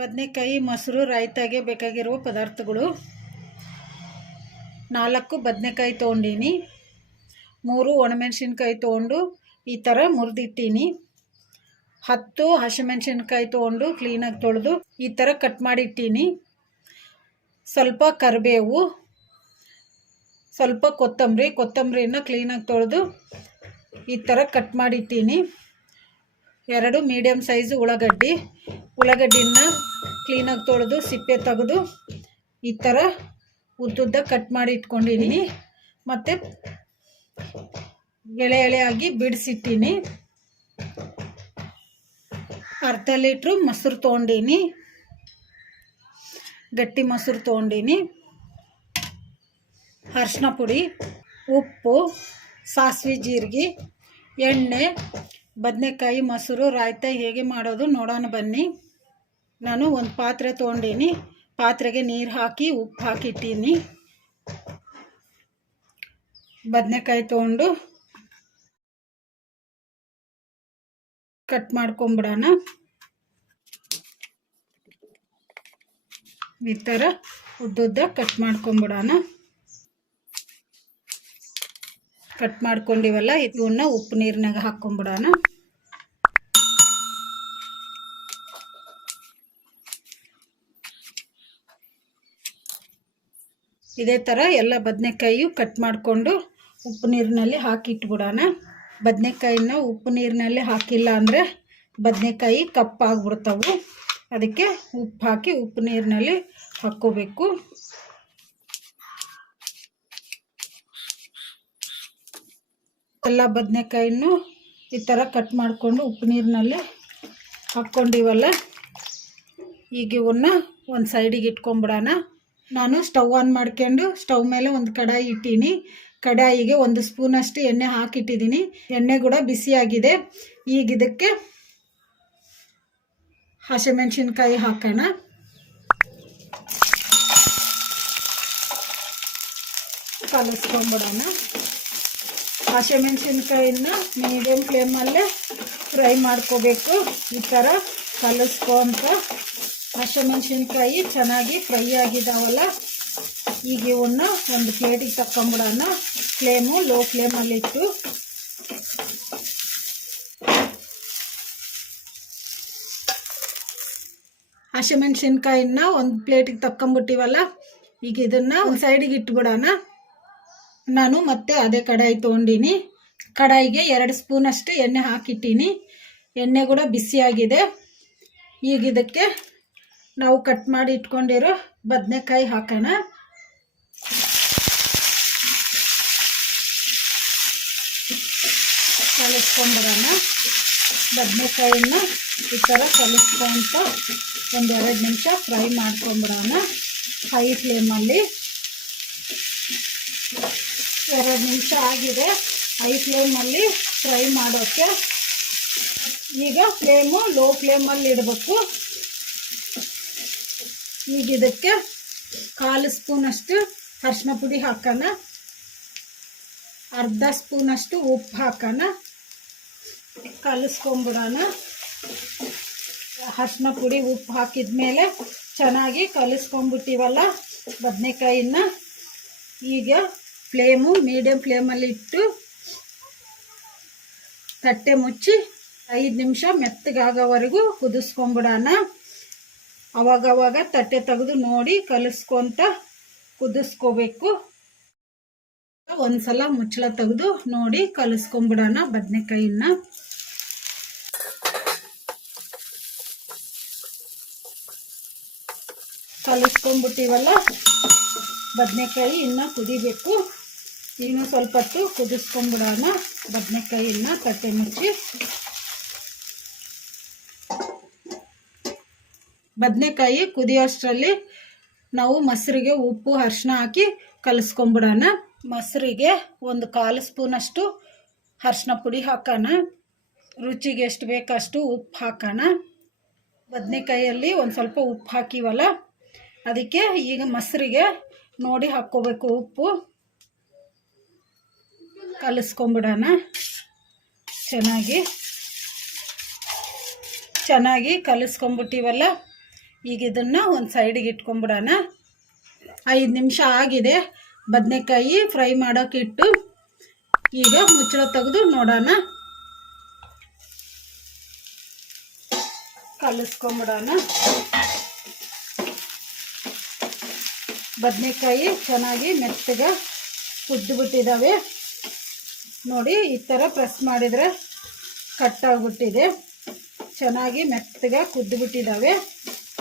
ಬದನೆಕಾಯಿ, ಮೊಸರು, ರಾಯ್ತಾಗೆ ಬೇಕಾಗಿರುವ ಪದಾರ್ಥಗಳು. ನಾಲ್ಕು ಬದನೆಕಾಯಿ ತೊಗೊಂಡೀನಿ. ಮೂರು ಒಣಮೆಣಸಿನ್ಕಾಯಿ ತೊಗೊಂಡು ಈ ಥರ ಮುರಿದಿಟ್ಟೀನಿ. ಹತ್ತು ಹಸಿಮೆಣಸಿನ್ಕಾಯಿ ತೊಗೊಂಡು ಕ್ಲೀನಾಗಿ ತೊಳೆದು ಈ ಥರ ಕಟ್ ಮಾಡಿಟ್ಟೀನಿ. ಸ್ವಲ್ಪ ಕರಿಬೇವು, ಸ್ವಲ್ಪ ಕೊತ್ತಂಬರಿ ಕೊತ್ತಂಬರಿನ ಕ್ಲೀನಾಗಿ ತೊಳೆದು ಈ ಥರ ಕಟ್ ಮಾಡಿಟ್ಟೀನಿ. ಎರಡು ಮೀಡಿಯಮ್ ಸೈಜು ಉಳ್ಳಾಗಡ್ಡಿ. ಉಳ್ಳಾಗಡ್ಡಿನ ಕ್ಲೀನಾಗಿ ತೊಳೆದು, ಸಿಪ್ಪೆ ತೆಗೆದು ಈ ಥರ ಉದ್ದುದ್ದ ಕಟ್ ಮಾಡಿ ಇಟ್ಕೊಂಡಿದ್ದೀನಿ ಮತ್ತು ಎಳೆ ಎಳೆಯಾಗಿ ಬಿಡಿಸಿಟ್ಟೀನಿ. ಅರ್ಧ ಲೀಟ್ರು ಮೊಸರು ತೊಗೊಂಡೀನಿ. ಗಟ್ಟಿ ಮೊಸರು ತೊಗೊಂಡೀನಿ. ಅರ್ಶಿನ ಪುಡಿ, ಉಪ್ಪು, ಸಾಸಿವೆ ಜೀರಿಗೆ, ಎಣ್ಣೆ, ಬದನೆಕಾಯಿ, ಮೊಸರು, ರಾಯ್ತ, ಹೇಗೆ ಮಾಡೋದು ನೋಡೋಣ ಬನ್ನಿ. ನಾನು ಒಂದು ಪಾತ್ರೆ ತೊಗೊಂಡೀನಿ. ಪಾತ್ರೆಗೆ ನೀರು ಹಾಕಿ ಉಪ್ಪು ಹಾಕಿಟ್ಟೀನಿ. ಬದನೆಕಾಯಿ ತೊಗೊಂಡು ಕಟ್ ಮಾಡ್ಕೊಂಬಿಡೋಣ. ಈ ಥರ ಉದ್ದುದ್ದ ಕಟ್ ಮಾಡ್ಕೊಂಬಿಡೋಣ. ಕಟ್ ಮಾಡ್ಕೊಂಡಿವಲ್ಲ ಇವನ್ನ ಉಪ್ಪು ನೀರಿನಾಗ ಹಾಕ್ಕೊಂಬಿಡೋಣ. ಇದೇ ಥರ ಎಲ್ಲ ಬದನೆಕಾಯಿಯು ಕಟ್ ಮಾಡಿಕೊಂಡು ಉಪ್ಪು ನೀರಿನಲ್ಲಿ ಹಾಕಿಟ್ಬಿಡೋಣ. ಬದನೆಕಾಯಿನ ಉಪ್ಪು ನೀರಿನಲ್ಲಿ ಹಾಕಿಲ್ಲ ಅಂದರೆ ಬದನೆಕಾಯಿ ಕಪ್ಪಾಗ್ಬಿಡ್ತಾವು ಅದಕ್ಕೆ ಉಪ್ಪು ಹಾಕಿ ಉಪ್ಪು ನೀರಿನಲ್ಲಿ ಹಾಕ್ಕೋಬೇಕು. ಎಲ್ಲ ಬದನೆಕಾಯಿನೂ ಈ ಥರ ಕಟ್ ಮಾಡಿಕೊಂಡು ಉಪ್ಪು ನೀರಿನಲ್ಲಿ ಹಾಕ್ಕೊಂಡಿವಲ್ಲ ಈಗ ಇವನ್ನ ಒಂದು ಸೈಡಿಗೆ ಇಟ್ಕೊಂಬಿಡೋಣ ನಾನು ಸ್ಟವ್ ಆನ್ ಮಾಡ್ಕೊಂಡು ಸ್ಟವ್ ಮೇಲೆ ಒಂದು ಕಡಾಯಿ ಇಟ್ಟೀನಿ. ಕಡಾಯಿಗೆ ಒಂದು ಸ್ಪೂನಷ್ಟು ಎಣ್ಣೆ ಹಾಕಿಟ್ಟಿದ್ದೀನಿ ಎಣ್ಣೆ ಕೂಡ ಬಿಸಿಯಾಗಿದೆ ಈಗ ಇದಕ್ಕೆ ಹಸಿಮೆಣಸಿನ್ಕಾಯಿ ಹಾಕೋಣ. ಕಲಸ್ಕೊಂಬಿಡೋಣ. ಹಸಿಮೆಣಸಿನ್ಕಾಯಿನ ಮೀಡಿಯಮ್ ಫ್ಲೇಮಲ್ಲೇ ಫ್ರೈ ಮಾಡ್ಕೋಬೇಕು. ಈ ಥರ ಕಲಿಸ್ಕೊಂತ ಹಸಿಮೆಣಸಿನ್ಕಾಯಿ ಚೆನ್ನಾಗಿ ಫ್ರೈ ಆಗಿದಾವಲ್ಲ ಈಗ ಇವನ್ನ ಒಂದು ಪ್ಲೇಟಿಗೆ ತಕ್ಕೊಂಬಿಡೋಣ. ಫ್ಲೇಮು, ಲೋ ಫ್ಲೇಮಲ್ಲಿಟ್ಟು ಹಸಿಮೆಣಸಿನ್ಕಾಯಿನ ಒಂದು ಪ್ಲೇಟಿಗೆ ತಕ್ಕೊಂಬಿಟ್ಟಿವಲ್ಲ, ಈಗ ಇದನ್ನು ಒಂದು ಸೈಡಿಗೆ ಇಟ್ಬಿಡೋಣ. ನಾನು ಮತ್ತೆ ಅದೇ ಕಡಾಯಿ ತೊಗೊಂಡಿನಿ. ಕಡಾಯಿಗೆ ಎರಡು ಸ್ಪೂನಷ್ಟು ಎಣ್ಣೆ ಹಾಕಿಟ್ಟೀನಿ. ಎಣ್ಣೆ ಕೂಡ ಬಿಸಿಯಾಗಿದೆ. ಈಗ ಇದಕ್ಕೆ ನಾವು ಕಟ್ ಮಾಡಿ ಇಟ್ಕೊಂಡಿರೋ ಬದನೆಕಾಯಿ ಹಾಕೋಣ. ಕಲಿಸ್ಕೊಂಡ್ಬಿಡೋಣ ಬದನೆಕಾಯಿನ ಈ ಥರ ಕಲಿಸ್ಕೊಂತ ಎರಡು ನಿಮಿಷ ಫ್ರೈ ಮಾಡ್ಕೊಂಬಿಡೋಣ ಹೈ ಫ್ಲೇಮಲ್ಲಿ. ಎರಡು ನಿಮಿಷ ಆಗಿದೆ. ಹೈ ಫ್ಲೇಮಲ್ಲಿ ಫ್ರೈ ಮಾಡೋಕ್ಕೆ. ಈಗ ಫ್ಲೇಮು ಲೋ ಫ್ಲೇಮಲ್ಲಿ ಇಡಬೇಕು. ಈಗ ಇದಕ್ಕೆ ಕಾಲು ಸ್ಪೂನಷ್ಟು ಅರಿಶಿನ ಪುಡಿ ಹಾಕೋಣ. ಅರ್ಧ ಸ್ಪೂನಷ್ಟು ಉಪ್ಪು ಹಾಕೋಣ. ಕಲಿಸ್ಕೊಂಬಿಡೋಣ. ಅರಿಶಿನ ಪುಡಿ ಉಪ್ಪು ಹಾಕಿದ ಮೇಲೆ ಚೆನ್ನಾಗಿ ಕಲಿಸ್ಕೊಂಬಿಟ್ಟಿವಲ್ಲ ಬದನೆಕಾಯಿನ ಈಗ ಫ್ಲೇಮು ಮೀಡಿಯಮ್ ಫ್ಲೇಮಲ್ಲಿ ಇಟ್ಟು ತಟ್ಟೆ ಮುಚ್ಚಿ ಐದು ನಿಮಿಷ ಮೆತ್ತಗಾಗೋವರೆಗೂ ಕುದಿಸ್ಕೊಂಬಿಡೋಣ. ಅವಾಗವಾಗ ತಟ್ಟೆ ತೆಗೆದು ನೋಡಿ ಕಲಿಸ್ಕೊಂತ ಕುದಿಸ್ಕೋಬೇಕು. ಒಂದ್ಸಲ ಮುಚ್ಚಳ ತೆಗೆದು ನೋಡಿ ಕಲಿಸ್ಕೊಂಬಿಡೋಣ ಬದನೆಕಾಯಿನ ಕಲಿಸ್ಕೊಂಬಿಟ್ಟಿವಲ್ಲ, ಬದನೆಕಾಯಿ ಇನ್ನು ಕುದಿಬೇಕು. ಇನ್ನು ಸ್ವಲ್ಪ ಹೊತ್ತು ಕುದಿಸ್ಕೊಂಬಿಡೋಣ ಬದನೆಕಾಯಿನ ತಟ್ಟೆ ಮುಚ್ಚಿ. ಬದನೆಕಾಯಿ ಕುದಿಯೋಷ್ಟರಲ್ಲಿ ನಾವು ಮೊಸರಿಗೆ ಉಪ್ಪು ಅರಿಶಿನ ಹಾಕಿ ಕಲಿಸ್ಕೊಂಬಿಡೋಣ. ಮೊಸರಿಗೆ ಒಂದು ಕಾಲು ಸ್ಪೂನಷ್ಟು ಅರಿಶಿನ ಪುಡಿ ಹಾಕೋಣ. ರುಚಿಗೆ ಎಷ್ಟು ಬೇಕಷ್ಟು ಉಪ್ಪು ಹಾಕೋಣ. ಬದನೆಕಾಯಲ್ಲಿ ಒಂದು ಸ್ವಲ್ಪ ಉಪ್ಪು ಹಾಕಿವಲ್ಲ, ಅದಕ್ಕೆ ಈಗ ಮೊಸರಿಗೆ ನೋಡಿ ಹಾಕ್ಕೋಬೇಕು ಉಪ್ಪು. ಕಲಿಸ್ಕೊಂಬಿಡೋಣ. ಚೆನ್ನಾಗಿ ಚೆನ್ನಾಗಿ ಕಲಿಸ್ಕೊಂಬಿಟ್ಟಿವಲ್ಲ. ಈಗ ಇದನ್ನ ಒಂದು ಸೈಡಿಗೆ ಇಟ್ಕೊಂಬಿಡೋಣ. ಐದು ನಿಮಿಷ ಆಗಿದೆ. ಬದನೆಕಾಯಿ ಫ್ರೈ ಮಾಡೋಕೆ ಇಟ್ಟು ಈಗ ಮುಚ್ಚಳ ತೆಗೆದು ನೋಡೋಣ. ಕಲಿಸ್ಕೊಂಬಿಡೋಣ. ಬದನೆಕಾಯಿ ಚೆನ್ನಾಗಿ ಮೆತ್ತಗೆ ಕುದ್ದುಬಿಟ್ಟಿದ್ದಾವೆ ನೋಡಿ, ಈ ಥರ ಪ್ರೆಸ್ ಮಾಡಿದರೆ ಕಟ್ಟಾಗ್ಬಿಟ್ಟಿದೆ ಚೆನ್ನಾಗಿ ಮೆತ್ತಗೆ ಕುದ್ದುಬಿಟ್ಟಿದ್ದಾವೆ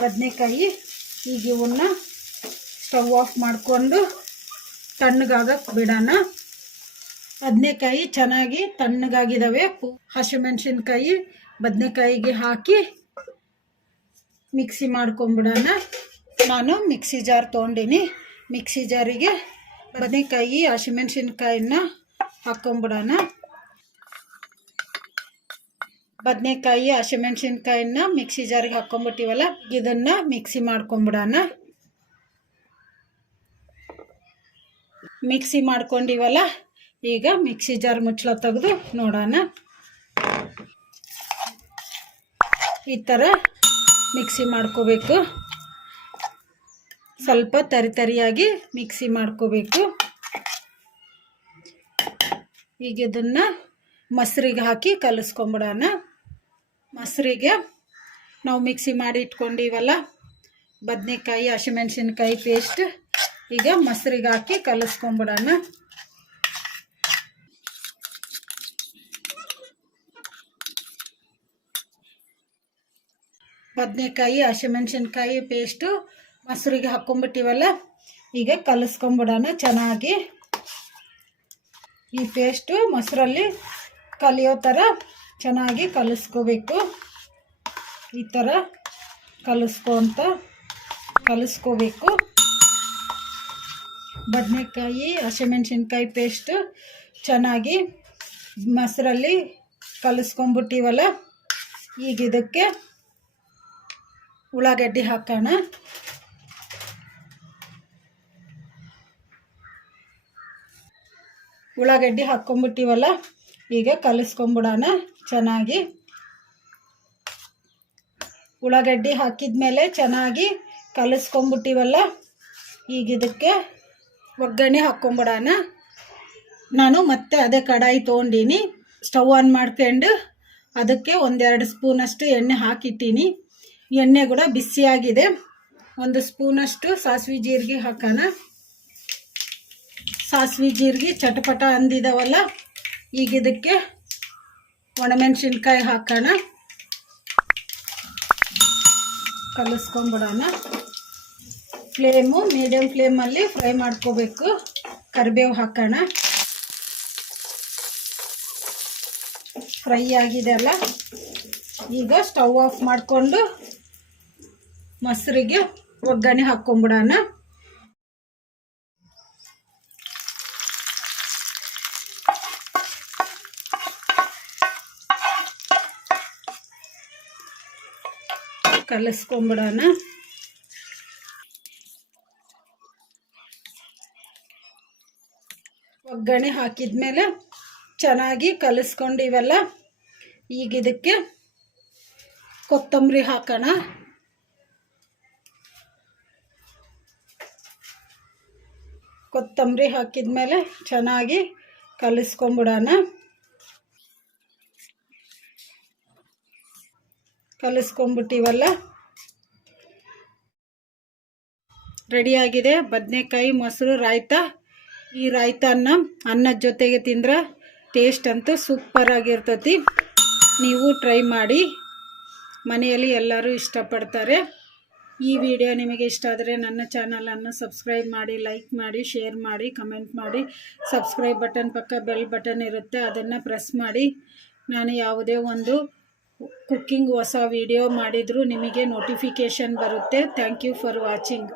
ಬದನೆಕಾಯಿ ಈಗ ಇವನ್ನ ಸ್ಟವ್ ಆಫ್ ಮಾಡಿಕೊಂಡು ತಣ್ಣಗಾಗಕ್ಕೆ ಬಿಡೋಣ. ಬದನೆಕಾಯಿ ಚೆನ್ನಾಗಿ ತಣ್ಣಗಾಗಿದ್ದಾವೆ ಹಸಿಮೆಣಸಿನ್ಕಾಯಿ ಬದನೆಕಾಯಿಗೆ ಹಾಕಿ ಮಿಕ್ಸಿ ಮಾಡ್ಕೊಂಬಿಡೋಣ. ನಾನು ಮಿಕ್ಸಿ ಜಾರ್ ತೊಗೊಂಡಿನಿ. ಮಿಕ್ಸಿ ಜಾರಿಗೆ ಬದನೆಕಾಯಿ, ಹಸಿಮೆಣಸಿನ್ಕಾಯಿನ ಹಾಕ್ಕೊಂಬಿಡೋಣ ಬದನೆಕಾಯಿ ಹಸಿಮೆಣ್ಸಿನ್ಕಾಯಿನ ಮಿಕ್ಸಿ ಜಾರಿಗೆ ಹಾಕ್ಕೊಂಬಿಟ್ಟಿವಲ್ಲ, ಇದನ್ನು ಮಿಕ್ಸಿ ಮಾಡ್ಕೊಂಬಿಡೋಣ. ಮಿಕ್ಸಿ ಮಾಡ್ಕೊಂಡಿವಲ್ಲ, ಈಗ ಮಿಕ್ಸಿ ಜಾರ್ ಮುಚ್ಚಳ ತೆಗೆದು ನೋಡೋಣ. ಈ ಥರ ಮಿಕ್ಸಿ ಮಾಡ್ಕೋಬೇಕು. ಸ್ವಲ್ಪ ತರಿ ತರಿಯಾಗಿ ಮಿಕ್ಸಿ ಮಾಡ್ಕೋಬೇಕು. ಈಗ ಇದನ್ನು ಮೊಸರಿಗೆ ಹಾಕಿ ಕಲಿಸ್ಕೊಂಬಿಡೋಣ. ಮೊಸರಿಗೆ ನಾವು ಮಿಕ್ಸಿ ಮಾಡಿ ಇಟ್ಕೊಂಡಿವಲ್ಲ, ಬದನೆಕಾಯಿ, ಹಸಿಮೆಣ್ಸಿನ್ಕಾಯಿ ಪೇಸ್ಟ್ ಈಗ ಮೊಸರಿಗೆ ಹಾಕಿ ಕಲಿಸ್ಕೊಂಬಿಡೋಣ. ಬದನೆಕಾಯಿ, ಹಸಿಮೆಣ್ಸಿನ್ಕಾಯಿ ಪೇಸ್ಟು ಮೊಸರಿಗೆ ಹಾಕ್ಕೊಂಬಿಟ್ಟಿವಲ್ಲ, ಈಗ ಕಲಿಸ್ಕೊಂಬಿಡೋಣ ಚೆನ್ನಾಗಿ. ಈ ಪೇಸ್ಟು ಮೊಸರಲ್ಲಿ ಕಲಿಯೋ ಥರ ಚೆನ್ನಾಗಿ ಕಲಿಸ್ಕೋಬೇಕು. ಈ ಥರ ಕಲಿಸ್ಕೊಂತ ಕಲಿಸ್ಕೋಬೇಕು. ಬದನೆಕಾಯಿ, ಹಸಿಮೆಣ್ಸಿನ್ಕಾಯಿ ಪೇಸ್ಟು ಚೆನ್ನಾಗಿ ಮೊಸರಲ್ಲಿ ಕಲಿಸ್ಕೊಂಬಿಟ್ಟಿವಲ್ಲ ಈಗ ಇದಕ್ಕೆ ಉಳ್ಳಾಗಡ್ಡಿ ಹಾಕೋಣ. ಉಳ್ಳಾಗಡ್ಡಿ ಹಾಕ್ಕೊಂಬಿಟ್ಟಿವಲ್ಲ ಈಗ ಕಲಿಸ್ಕೊಂಬಿಡೋಣ. ಚೆನ್ನಾಗಿ ಉಳ್ಳಾಗಡ್ಡಿ ಹಾಕಿದ್ಮೇಲೆ ಚೆನ್ನಾಗಿ ಕಲಿಸ್ಕೊಂಬಿಟ್ಟಿವಲ್ಲ, ಈಗ ಇದಕ್ಕೆ ಒಗ್ಗರಣೆ ಹಾಕ್ಕೊಂಬಿಡೋಣ. ನಾನು ಮತ್ತೆ ಅದೇ ಕಡಾಯಿ ತೊಗೊಂಡೀನಿ. ಸ್ಟವ್ ಆನ್ ಮಾಡ್ಕೊಂಡು ಅದಕ್ಕೆ ಒಂದೆರಡು ಸ್ಪೂನಷ್ಟು ಎಣ್ಣೆ ಹಾಕಿಟ್ಟೀನಿ. ಎಣ್ಣೆ ಕೂಡ ಬಿಸಿಯಾಗಿದೆ. ಒಂದು ಸ್ಪೂನಷ್ಟು ಸಾಸಿವೆ ಜೀರಿಗೆ ಹಾಕೋಣ. ಸಾಸಿವೆ ಜೀರಿಗೆ ಚಟಪಟ ಅಂದಿದಾವಲ್ಲ ಈಗ ಇದಕ್ಕೆ ಒಣಮೆಣಸಿನ್ಕಾಯಿ ಹಾಕೋಣ. ಕಲಿಸ್ಕೊಂಬಿಡೋಣ. ಫ್ಲೇಮು ಮೀಡಿಯಮ್ ಫ್ಲೇಮಲ್ಲಿ ಫ್ರೈ ಮಾಡ್ಕೋಬೇಕು. ಕರಿಬೇವು ಹಾಕೋಣ. ಫ್ರೈ ಆಗಿದೆ ಅಲ್ಲ? ಈಗ ಸ್ಟವ್ ಆಫ್ ಮಾಡಿಕೊಂಡು ಮೊಸರಿಗೆ ಒಗ್ಗರಣೆ ಹಾಕ್ಕೊಂಬಿಡೋಣ. ಕಲಿಸ್ಕೊಂಬಿಡೋಣ. ಒಗ್ಗರಣೆ ಹಾಕಿದ್ಮೇಲೆ ಚೆನ್ನಾಗಿ ಕಲಿಸ್ಕೊಂಡಿವಲ್ಲ ಈಗ ಇದಕ್ಕೆ ಕೊತ್ತಂಬರಿ ಹಾಕೋಣ. ಕೊತ್ತಂಬರಿ ಹಾಕಿದ್ಮೇಲೆ ಚೆನ್ನಾಗಿ ಕಲಿಸ್ಕೊಂಬಿಡೋಣ. ಕಲಿಸ್ಕೊಂಬಿಟ್ಟಿವಲ್ಲ ರೆಡಿಯಾಗಿದೆ. ಬದನೆಕಾಯಿ, ಮೊಸರು, ರಾಯ್ತ? ಈ ರಾಯ್ತನ ಅನ್ನದ ಜೊತೆಗೆ ತಿಂದ್ರೆ ಟೇಸ್ಟ್ ಅಂತೂ ಸೂಪರಾಗಿರ್ತತಿ ನೀವು ಟ್ರೈ ಮಾಡಿ. ಮನೆಯಲ್ಲಿ ಎಲ್ಲರೂ ಇಷ್ಟಪಡ್ತಾರೆ. ಈ ವಿಡಿಯೋ ನಿಮಗೆ ಇಷ್ಟ ಆದರೆ ನನ್ನ ಚಾನಲನ್ನು ಸಬ್ಸ್ಕ್ರೈಬ್ ಮಾಡಿ ಲೈಕ್ ಮಾಡಿ ಶೇರ್ ಮಾಡಿ ಕಮೆಂಟ್ ಮಾಡಿ. ಸಬ್ಸ್ಕ್ರೈಬ್ ಬಟನ್ ಪಕ್ಕ ಬೆಲ್ ಬಟನ್ ಇರುತ್ತೆ. ಅದನ್ನು ಪ್ರೆಸ್ ಮಾಡಿ. ನಾನು ಯಾವುದೇ ಒಂದು ಕುಕ್ಕಿಂಗ್ ಹೊಸ ವಿಡಿಯೋ ಮಾಡಿದರೂ ನಿಮಗೆ ನೋಟಿಫಿಕೇಷನ್ ಬರುತ್ತೆ. Thank you for watching